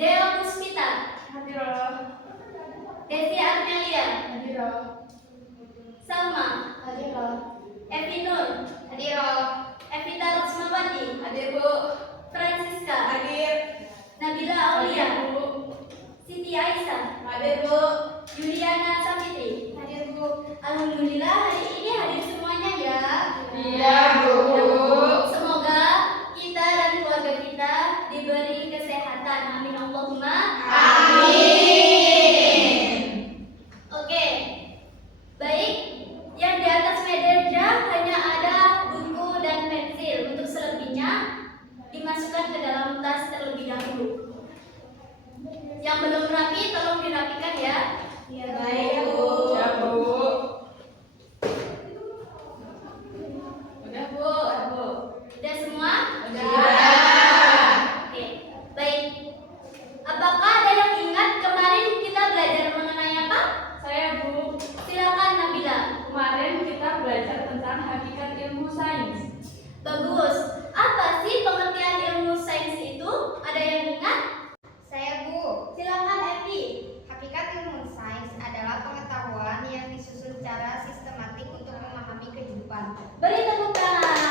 Deo Puspita. Hadiroh. Desi Armelia. Hadiroh. Salma. Hadiroh. Evi Nur. Hadiroh. Evita Ruksmawati. Hadir, Bu. Francisca. Hadir. Nabila Aulia. Hadir, Bu. Siti Aisyah. Hadir, Bu. Yuliana Safitri. Hadir, Bu. Alhamdulillah hari ini hadir semuanya ya. Iya, Bu. Semoga kita dan keluarga kita diberi kesehatan. Amin Allahumma. Amin. Oke. Baik. Yang di atas meja hanya ada buku dan pensil. Untuk selebihnya dimasukkan ke dalam tas terlebih dahulu. Yang belum rapi tolong dirapikan ya. Iya, Baik, Bu. Ya, Bu. Udah, Bu. Bu. Sudah semua? Sudah. Oke, baik. Apakah ada yang ingat kemarin kita belajar mengenai apa? Saya, Bu. Silakan Nabila. Kemarin kita belajar tentang hakikat ilmu sains. Bagus. Apa sih pengertian ilmu sains itu? Ada yang ingat? Saya, Bu. Silakan Evi. Hakikat ilmu sains adalah pengetahuan yang disusun secara sistematik untuk memahami kehidupan. Beri tepuk tangan.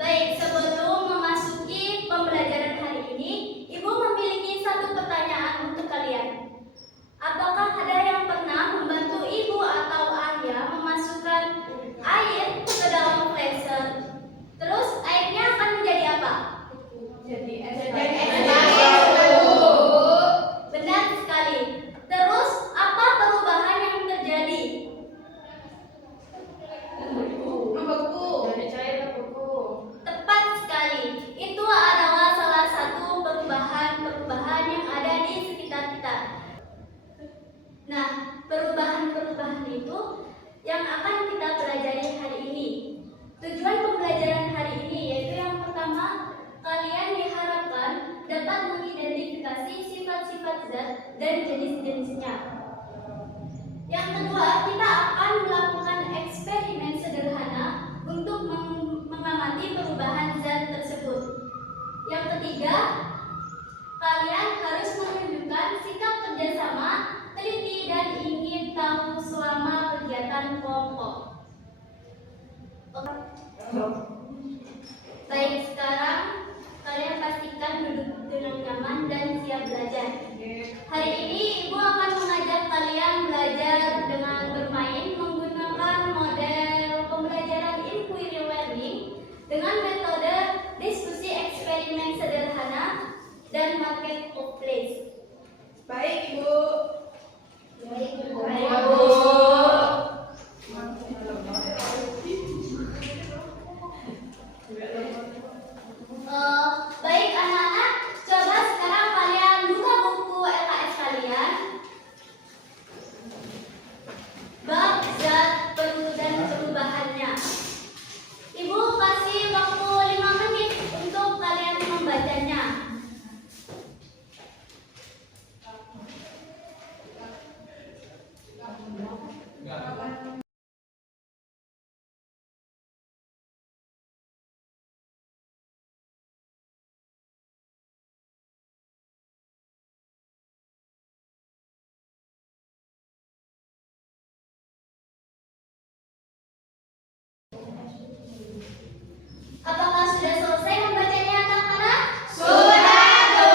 Baik, sebelum memasuki pembelajaran hari ini, Ibu memiliki satu pertanyaan untuk kalian. Apakah ada yang pernah membantu ibu atau ayah memasukkan air ke dalam flasher? Terus airnya akan menjadi apa? Jadi, Benar sekali. Terus apa perubahan yang terjadi? membeku. Dari cair ke beku. Tepat sekali. Itu adalah salah satu perubahan yang ada di sekitar kita. Nah, perubahan-perubahan itu yang akan kita pelajari hari ini. Tujuan pembelajaran hari ini yaitu yang pertama, kalian diharapkan dapat mengidentifikasi sifat-sifat zat dan jenis-jenisnya. Yang kedua, kita akan melakukan eksperimen sederhana untuk mengamati perubahan zat tersebut. Yang ketiga, kalian harus menunjukkan sikap kerjasama, teliti, dan ingin tahu selama kegiatan kelompok. Baik, sekarang kalian pastikan duduk dengan nyaman dan siap belajar. Hari ini Ibu akan mengajak kalian belajar dengan bermain menggunakan model pembelajaran inquiry learning dengan metode diskusi eksperimen sederhana dan market of place. Baik, Ibu. Baik, Bu. Baik, Bu. Baik anak-anak, coba sekarang kalian buka buku LKS kalian. Bab zat dan perubahannya. Ibu kasih waktu 5 menit untuk kalian membacanya. Apakah sudah selesai membacanya anak-anak? Sudah, Bu.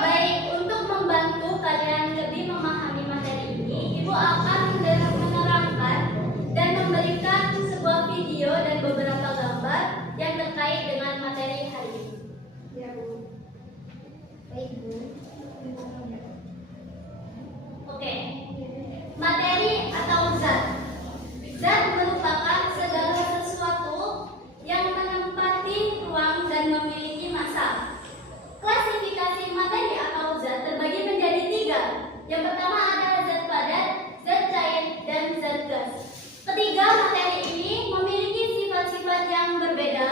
Baik, untuk membantu kalian lebih memahami materi ini, Ibu akan menerangkan dan memberikan sebuah video dan beberapa gambar yang terkait dengan materi hari ini. Ya, Bu. Baik, Bu. Oke. Materi atau zat. Zat merupakan segala sesuatu yang menempati ruang dan memiliki massa. Klasifikasi materi atau zat terbagi menjadi 3. Yang pertama adalah zat padat, zat cair, dan zat gas. Ketiga materi ini memiliki sifat-sifat yang berbeda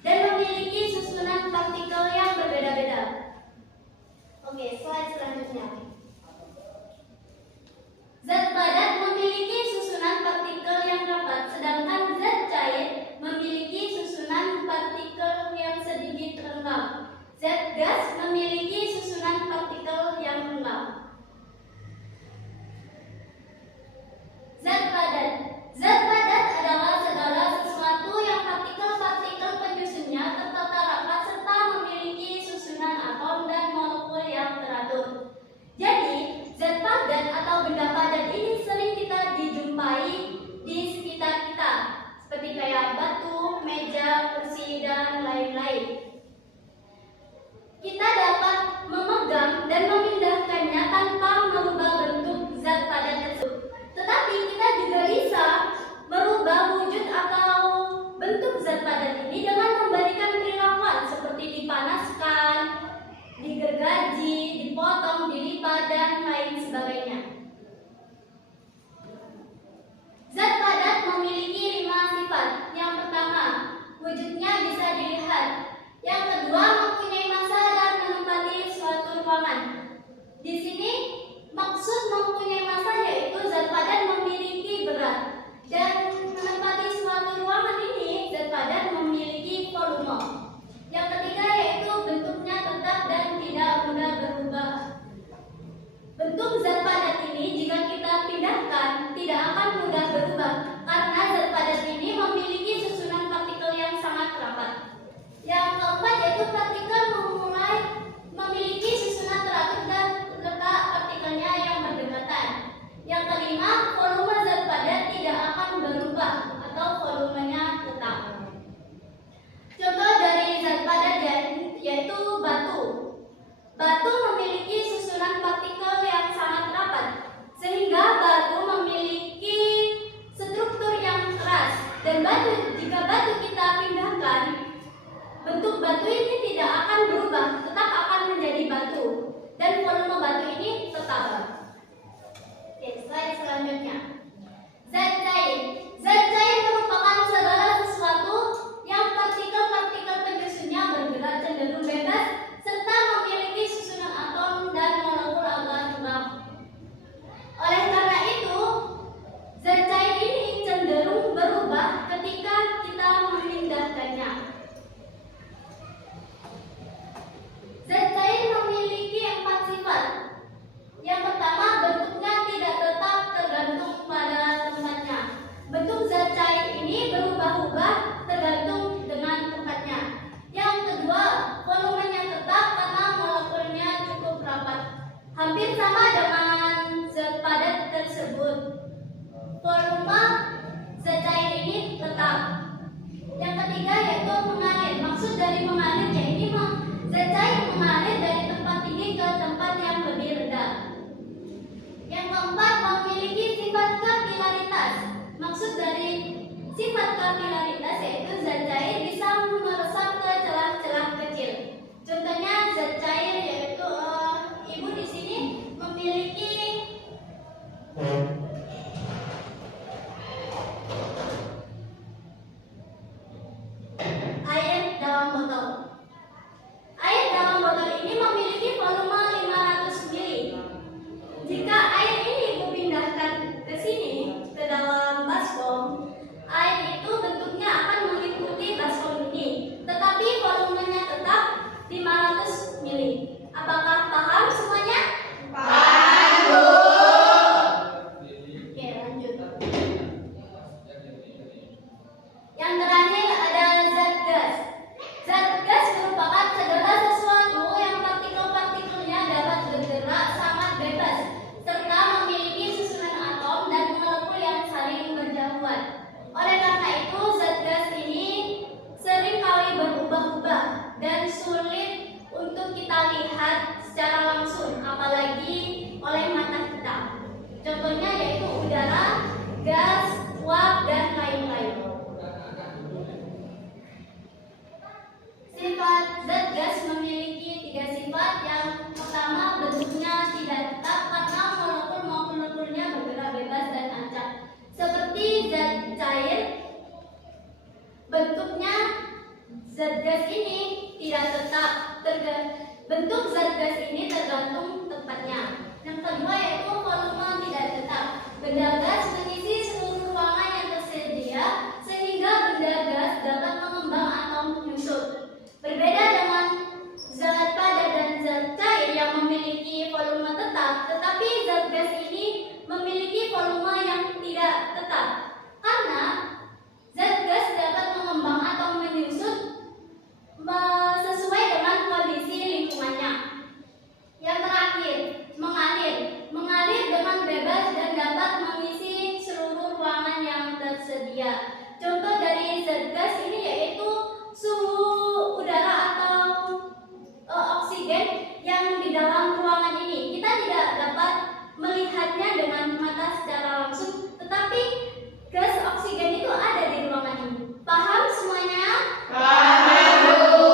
dan memiliki susunan partikel yang berbeda-beda. Oke, slide selanjutnya. selanjutnya. Zat cair. Zat cair merupakan segala sesuatu yang partikel-partikel penyusunnya bergerak cenderung bebas serta memiliki susunan atom dan molekul agak lengkap. Oleh karena itu, zat cair ini cenderung berubah ketika kita memindahkannya. Zat cair memiliki 4 sifat. Yang pertama, bentuknya tidak tetap tergantung pada tempatnya. Bentuk zat cair ini berubah-ubah tergantung dengan tempatnya. Yang kedua, volumenya tetap karena molekulnya cukup rapat. Hampir sama dengan zat padat tersebut. Volume zat cair ini tetap. Yang ketiga yaitu mengalir. Maksud dari mengalir yaitu zat cair mengalir dari tempat tinggi ke tempat yang lebih rendah. Yang keempat, memiliki sifat kapilaritas. Maksud dari sifat kapilaritas yaitu zat cair bisa meresap ke celah-celah kecil. Contohnya zat cair yaitu ibu di sini memiliki air dalam botol. Air dalam botol ini memiliki volume 500 ml. Jika air ini ibu pindahkan ke sini, ke dalam baskom, air itu bentuknya akan mengikuti baskom ini, tetapi volumenya tetap 500 ml. Apakah paham semuanya? Paham, Bu. Oke, lanjut. Yang terakhir ada zat gas. Zat gas merupakan segala sesuatu yang partikel-partikelnya dapat bergerak sangat bebas serta memiliki susunan atom dan molekul yang saling berjauhan. Oleh karena itu, zat gas ini sering kali berubah-ubah dan sulit untuk kita lihat secara langsung, apalagi oleh mata kita. Contohnya yaitu udara, gas, uap, dan lain-lain. Sifat zat gas memiliki 3 sifat. Yang pertama, bentuknya tidak tetap karena molekul-molekulnya bergerak bebas dan acak. Seperti zat cair, bentuknya zat gas ini tidak tetap. Bentuk zat gas ini tergantung tempatnya. Yang kedua yaitu volume tidak tetap. Benda gas mengisi seluruh ruangan yang tersedia sehingga benda gas dapat mengembang atau menyusut. Berbeda dengan zat padat dan zat cair yang memiliki volume tetap, tetapi zat gas ini memiliki volume yang tidak tetap. Karena zat gas dapat mengembang atau menyusut sesuai dengan kondisi lingkungannya. Yang terakhir, mengalir. Mengalir dengan bebas dan dapat mengisi seluruh ruangan yang tersedia. Contoh dari zat gas ini yaitu suhu udara atau oksigen yang di dalam ruangan ini. Kita tidak dapat melihatnya dengan mata secara langsung, tetapi gas oksigen itu ada di ruangan ini. Paham semuanya? Paham, Bu.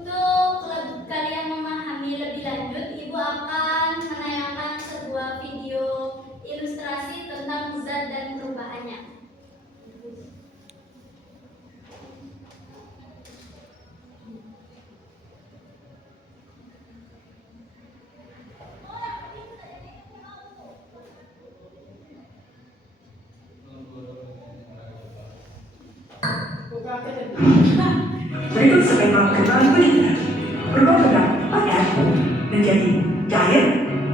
Untuk kalian memahami lebih lanjut, Ibu akan menayangkan sebuah video ilustrasi tentang zat dan perubahannya. Berikut skema perkembangan kuliner. Berubah bentuk padat menjadi cair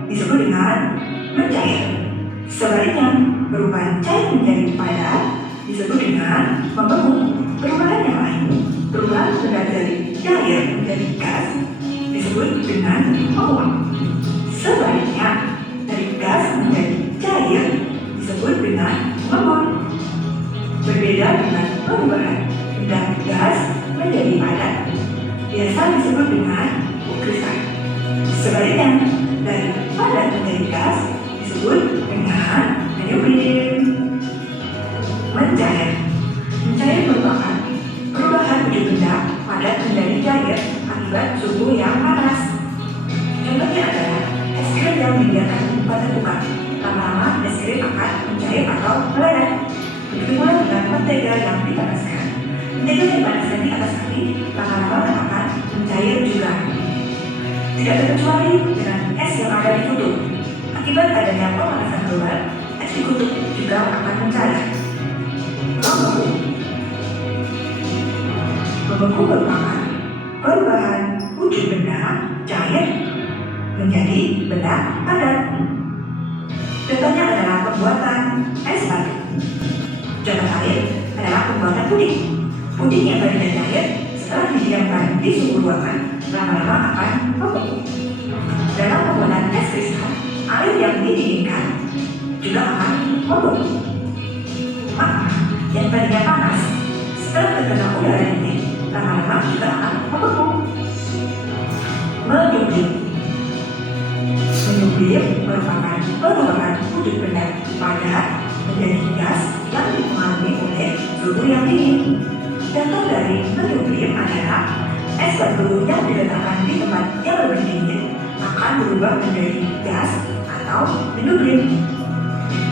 disebut dengan mencair. Sebaliknya, perubahan cair menjadi padat disebut dengan membeku. Perubahan yang lain, perubahan benda dari cair menjadi gas disebut dengan menguap. Sebaliknya, dari gas menjadi cair disebut dengan menguap. Berbeda dengan perubahan benda gas menjadi padat, biasa disebut dengan kristal. Sebaliknya, dari padat menjadi gas disebut dengan meniupin. Mencair. Mencair merupakan perubahan wujud benda padat menjadi cair akibat suhu yang panas. Contohnya adalah es krim yang dibiarkan pada tukang. Lama-lama es krim sirip akan mencair atau meleleh. Begitu pula dengan mentega yang dipanaskan. Mentega yang dipanaskan di atas api lama-lama akan mencair juga. Tidak terkecuali dengan es yang ada di kutub. Akibat adanya pemanasan global, es di kutub juga akan mencair. Membeku merupakan perubahan wujud benda cair menjadi benda padat. Contohnya adalah pembuatan es batu. Contoh lain adalah pembuatan puding. Puding yang tadinya cair setelah didiamkan di suhu ruangan lama-lama akan membeku. Dalam pembuatan es kristal, air yang didinginkan juga akan membeku. Maka yang tadinya panas setelah terkena udara dingin lama-lama juga akan membeku. Menyublim merupakan perubahan wujud benda padat menjadi gas yang dipengaruhi oleh suhu yang dingin. Contoh dari menyublim adalah es batu yang diletakkan di tempat yang lebih dingin akan berubah menjadi gas atau menyublim.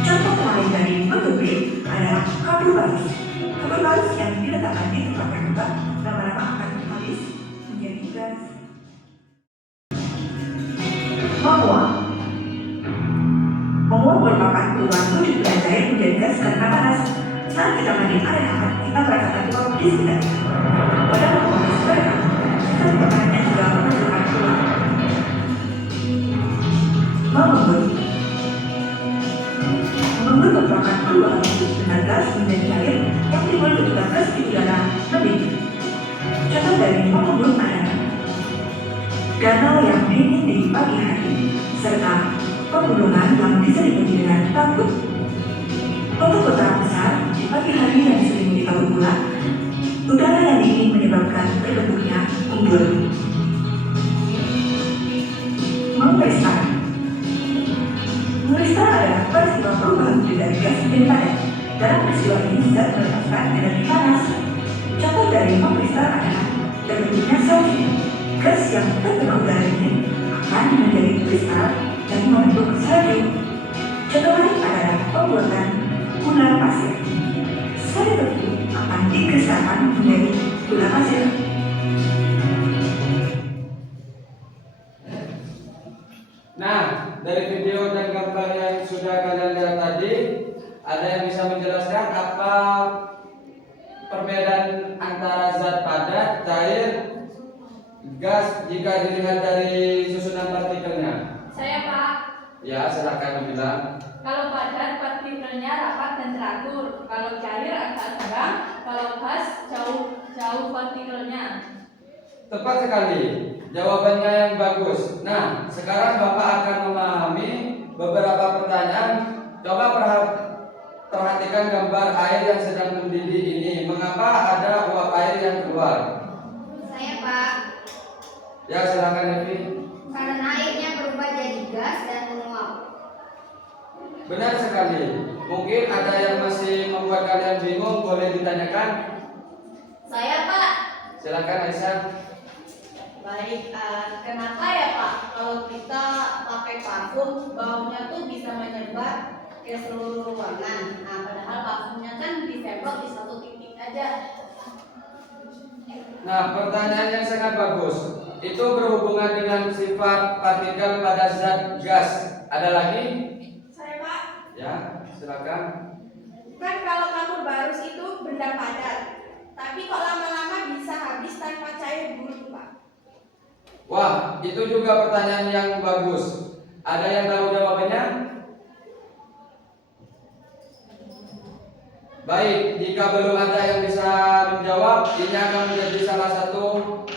Contoh lain dari menyublim adalah kabel baus. Kabel baus yang diletakkan di tempat terbuka lama-lama akan habis menjadi gas. Menguap merupakan perubahan wujud benda cair menjadi gas karena panas. Saat kita mandi air hangat, kita merasakan uap di sekitar kita. Pada menguap sekarang, sistem pertahanannya juga menghasilkan uap. Mengembun merupakan perubahan wujud benda gas menjadi cair yang timbul ketika gas di udara lebih. Contoh dari mengembun adalah danau yang dingin di pagi hari, serta pegunungan yang diselimuti dengan kabut. Kota-kota besar di pagi hari yang diselimuti kabut pula, udara yang dingin menyebabkan terbentuknya embun. Mengkristal adalah peristiwa perubahan wujud dari gas menjadi padat. Dalam peristiwa ini zat melepaskan energi panas. Contoh dari mengkristal adalah terbentuknya salju. Gas yang terkena udara dingin akan menjadi kristal dan membentuk salju. Contoh lain adalah pembuatan gula pasir. Salju tersebut akan dikristalkan menjadi gula pasir. Nah, dari video dan gambar yang sudah kalian lihat tadi, ada yang bisa menjelaskan apa perbedaan antara zat padat, cair, gas jika dilihat dari susunan partikelnya? Saya, Pak. Ya, silakan bilang. Kalau padat, partikelnya rapat dan teratur. Kalau cair agak serang. Kalau gas, jauh partikelnya. Tepat sekali. Jawabannya yang bagus. Nah, sekarang Bapak akan memahami beberapa pertanyaan. Coba perhatikan gambar air yang sedang mendidih ini. Mengapa ada uap air yang keluar? Saya, Pak. Ya, silakan Evi. Karena airnya berubah jadi gas dan menguap. Benar sekali. Mungkin ada yang masih membuat kalian bingung, boleh ditanyakan? Saya, Pak. Silakan Aisyah. Baik, kenapa ya Pak kalau kita pakai parfum baunya tuh bisa menyebar ke seluruh ruangan? Nah, padahal parfumnya kan disemprot di satu titik aja. Nah, pertanyaan yang sangat bagus. Itu berhubungan dengan sifat partikel pada zat gas. Ada lagi? Saya, Pak. Ya, silakan. Kan kalau kapur barus itu benda padat, tapi kok lama-lama bisa habis tanpa cair dulu, Pak? Wah, itu juga pertanyaan yang bagus. Ada yang tahu jawabannya? Baik, jika belum ada yang bisa menjawab, ini akan menjadi salah satu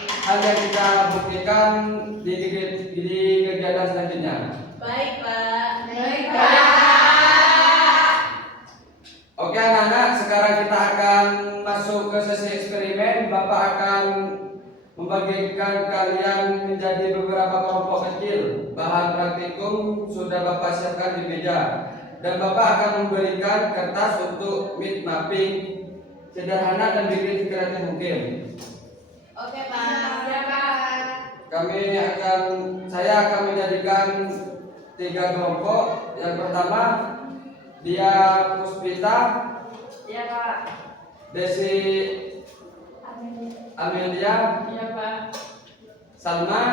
hal yang kita buktikan di kegiatan selanjutnya. Baik Pak. Baik, Pak. Oke anak-anak, sekarang kita akan masuk ke sesi eksperimen. Bapak akan membagikan kalian menjadi beberapa kelompok kecil. Bahan praktikum sudah Bapak siapkan di meja. Dan Bapak akan memberikan kertas untuk mid mapping sederhana dan bikin sekreatif mungkin. Oke Pak. Ya, Pak. Saya akan menjadikan 3 kelompok. Yang pertama Dia Puspita, Iya Pak. Desi Amelia, Iya Pak. Salma.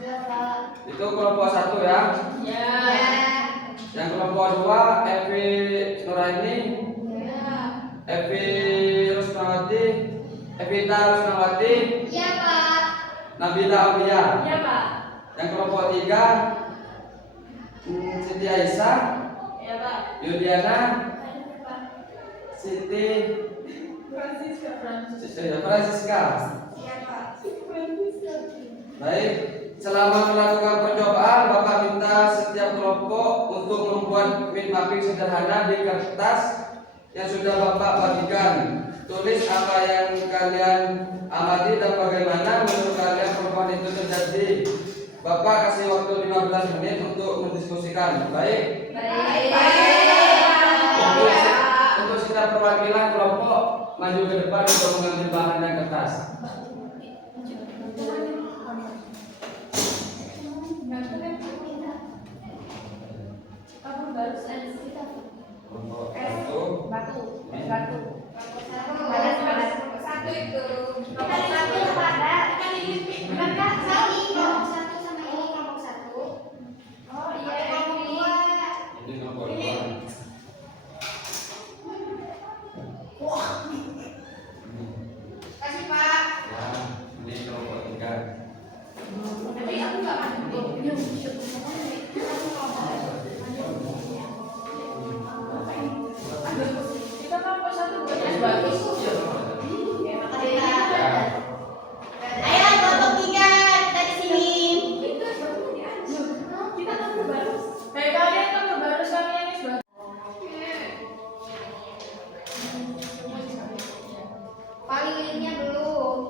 Iya, Pak. Itu kelompok 1 ya. Iya. Yang kelompok 2 Evi Nuraini, Evi Rusmawati, Evita Rusmawati, Iya, Pak. Nabila Aulia. Iya Pak. Yang kelompok 3 Siti Aisyah, Iya Pak. Yuliana, Siti Francisca. Baik, selama melakukan percobaan, Bapak minta setiap kelompok untuk membuat mind mapping sederhana di kertas yang sudah Bapak bagikan. Tulis apa yang kalian amati dan bagaimana menurut kalian perubahan itu terjadi. Bapak kasih waktu 15 menit untuk mendiskusikan. Baik. Untuk setiap perwakilan kelompok maju ke depan untuk mengambil bahan dan kertas. Kelompok 1. Batu. Satu itu. Nomor 1 kepada bukan Kak, Sally. Kelompok 1 sama ini kelompok 1. Oh iya, Kelompok 2. Ini nomor 2. kasih Pak. Ya, ini kelompok 3. Tapi aku nggak maju. Kita kelompok 1 buatnya bagus. Ayo kelompok 3 kita di sini. Kita kelompok baru. Kayak kalian kelompok baru kami yang bagus. Paling linknya belum.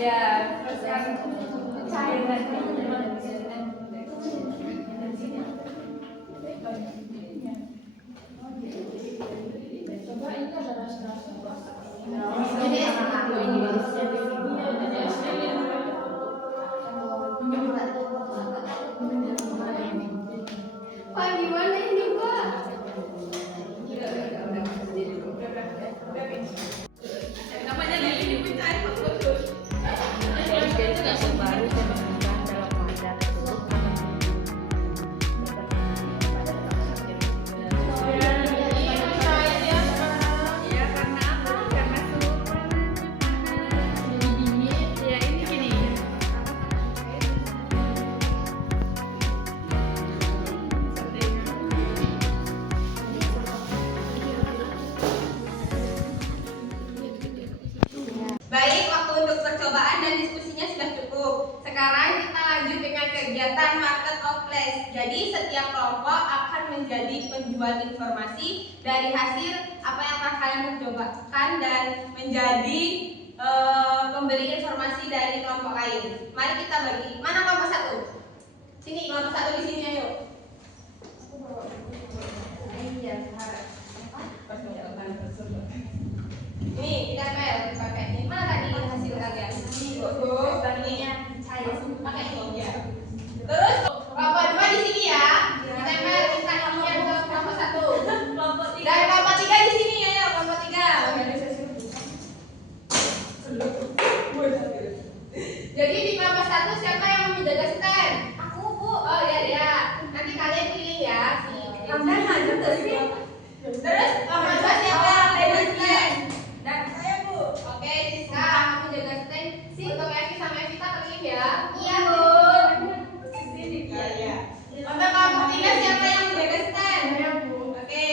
Ya, terus yang cair tadi. Coba ini ada rasa-rasa. Pak gimana ini Pak? Namanya Lili diminta air bagus. Baik, waktu untuk percobaan dan diskusinya sudah cukup. Sekarang kita lanjut dengan kegiatan market of place. Jadi setiap kelompok akan menjadi penjual informasi dari hasil apa yang akan kalian percobakan dan menjadi pemberi informasi dari kelompok lain. Mari kita bagi. Mana kelompok 1? Sini, kelompok 1 di sini ayo. Ini kita pakai ini. Mana tadi hasil kalian? Bagus. Tadinya saya pakai ini ya. Terus kelompok 2 di sini ya. Kita Instagramnya ke kelompok 1. Kelompok Dan kelompok 3 di sini ya, kelompok 3. Jadi di kelompok 1 siapa yang menjaga stand? Aku, Bu. Oh iya ya. Nanti kalian pilih ya. Hamdan maju ke sini. Terus kelompok 2 siapa yang menjaga stand? Dan saya Bu. Oke, Siska, kamu jaga stand. Untuk Evi sama Evita pilih ya. Iya, Bun. Iya, iya. Untuk kelompok 3 siapa yang menjaga stand? Saya Bu. Oke.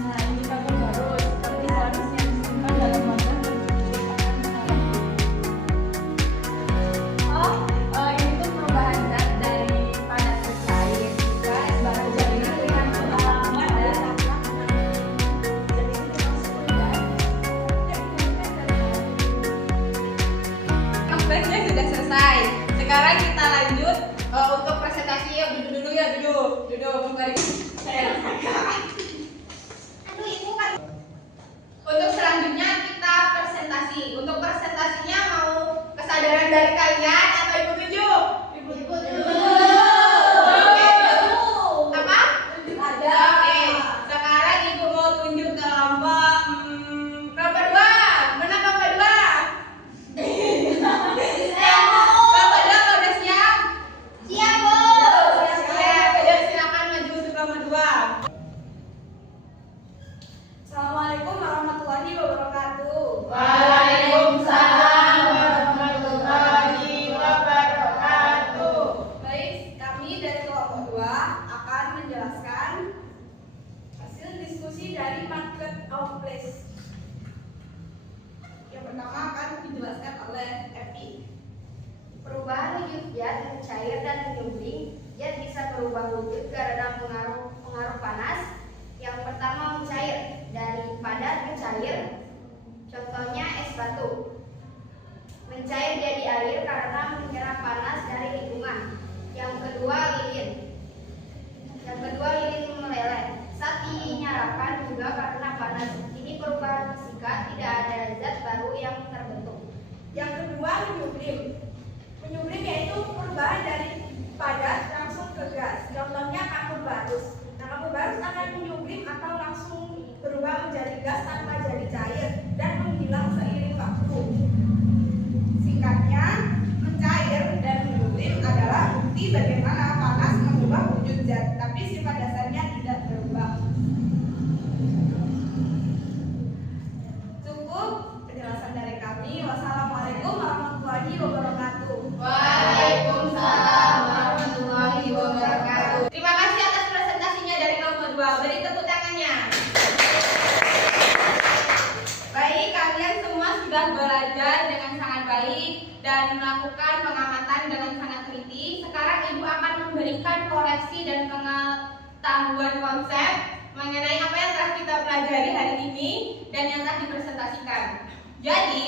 Nah, ini tabel baru seperti seharusnya disimpan dalam wadah. Oh, ini tuh perubahan zat dari padat ke cair. lanjut untuk presentasinya. Duduk dulu ya, duduk. Mari saya rasakan. Aduh, ibu kan. Untuk selanjutnya kita presentasi. Untuk presentasinya mau kesadaran dari kalian atau ibu tunjuk? Ibu Oke. Apa? Oke. Sekarang ibu mau tunjuk kelompok kelompok 2. Mana kelompok 2? Kelompok 2 kalau udah siap? Siap, Bu. Siap. Ya, silakan maju untuk kelompok 2. Assalamualaikum warahmatullahi wabarakatuh. Waalaikumsalam warahmatullahi wabarakatuh. Baik, kami dari kelompok 2 akan menjelaskan hasil diskusi dari market outplace. Yang pertama akan dijelaskan oleh Epi. Perubahan wujud zat mencair dan menyublim. Zat bisa berubah wujud karena pengaruh panas. Yang pertama mencair, dari padat mencair. Contohnya es batu. Mencair jadi air karena menyerap panas dari lingkungan. Yang kedua lilin. Meleleh. Saat dinyalakan juga karena panas. Ini perubahan fisika, tidak ada zat baru yang terbentuk. Yang kedua menyublim. Menyublim yaitu perubahan dari padat langsung ke gas. Contohnya kapur barus. Nah, kapur barus akan menyublim atau langsung berubah menjadi gas tanpa jadi cair dan menghilang seiring waktu. Singkatnya, mencair dan menyublim adalah bukti bagaimana panas mengubah wujud zat, tapi sifat dasarnya tidak berubah. Cukup penjelasan dari kami. Wassalamualaikum warahmatullahi wabarakatuh. Waalaikumsalam warahmatullahi wabarakatuh. Terima kasih atas presentasinya dari kelompok 2. Beri tepuk tangannya. Baik, kalian semua sudah belajar dengan sangat baik dan melakukan pengamatan dengan sangat teliti. Sekarang Ibu akan memberikan koreksi dan pengetahuan konsep mengenai apa yang telah kita pelajari hari ini dan yang telah dipresentasikan. Jadi,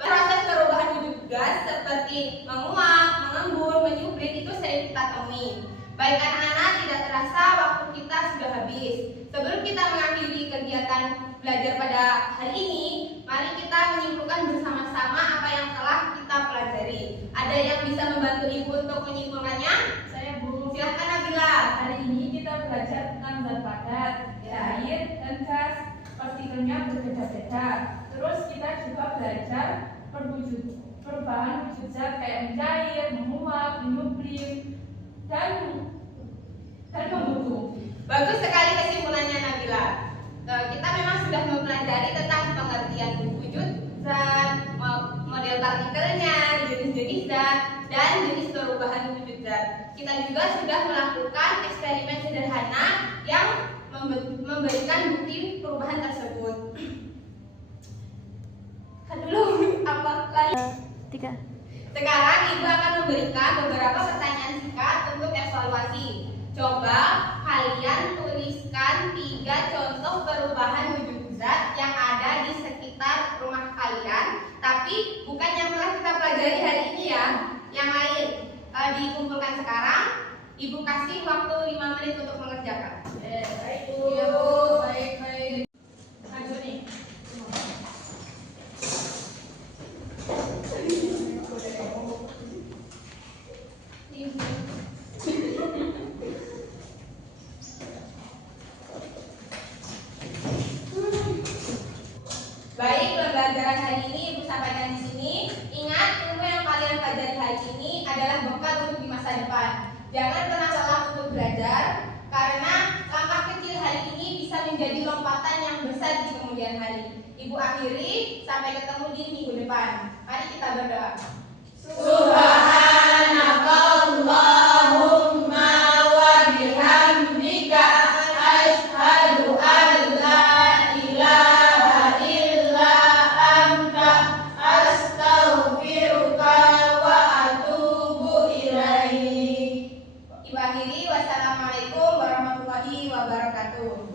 proses perubahan wujud gas seperti menguap, mengembun, menyublim itu sering kita temui. Baik anak-anak, tidak terasa waktu kita sudah habis. Sebelum kita mengakhiri kegiatan belajar pada hari ini, mari kita menyimpulkan bersama-sama apa yang telah kita pelajari. Ada yang bisa membantu Ibu untuk menyimpulkannya? Saya Bu. Silahkan Nabila. Hari ini kita belajar tentang zat padat, cair, dan gas. Partikelnya berbeda-beda. Terus kita juga belajar perubahan wujud zat kayak mencair, menguap, menyublim, dan membentuk. Bagus sekali kesimpulannya Nabila. Kita memang sudah mempelajari tentang pengertian wujud zat, model partikelnya, jenis-jenis zat, dan jenis perubahan wujud zat. Kita juga sudah melakukan eksperimen sederhana yang memberikan bukti perubahan tersebut. Kan dulu apa lagi? 3. Sekarang Ibu akan memberikan beberapa pertanyaan singkat untuk evaluasi. Coba kalian tuliskan 3 contoh perubahan wujud zat yang ada di sekitar rumah kalian, tapi bukan yang telah kita pelajari hari ini ya, yang lain. Kalau dikumpulkan sekarang, Ibu kasih waktu 5 menit untuk mengerjakan. Baik Bu. Iya Bu. Baik. Lanjut nih. Baik, pembelajaran hari ini Ibu sampaikan di sini. Ingat, ilmu yang kalian pelajari hari ini adalah bekal untuk di masa depan. Jangan pernah lelah untuk belajar, karena langkah kecil hari ini bisa menjadi lompatan yang besar di kemudian hari. Ibu akhiri, sampai ketemu di minggu depan. Mari kita berdoa. Subhanakallahumma wa bihamdika asyhadu an la ilaha illa anta astaghfiruka wa atubu ilaik. Ibu akhiri, wassalamualaikum warahmatullahi wabarakatuh.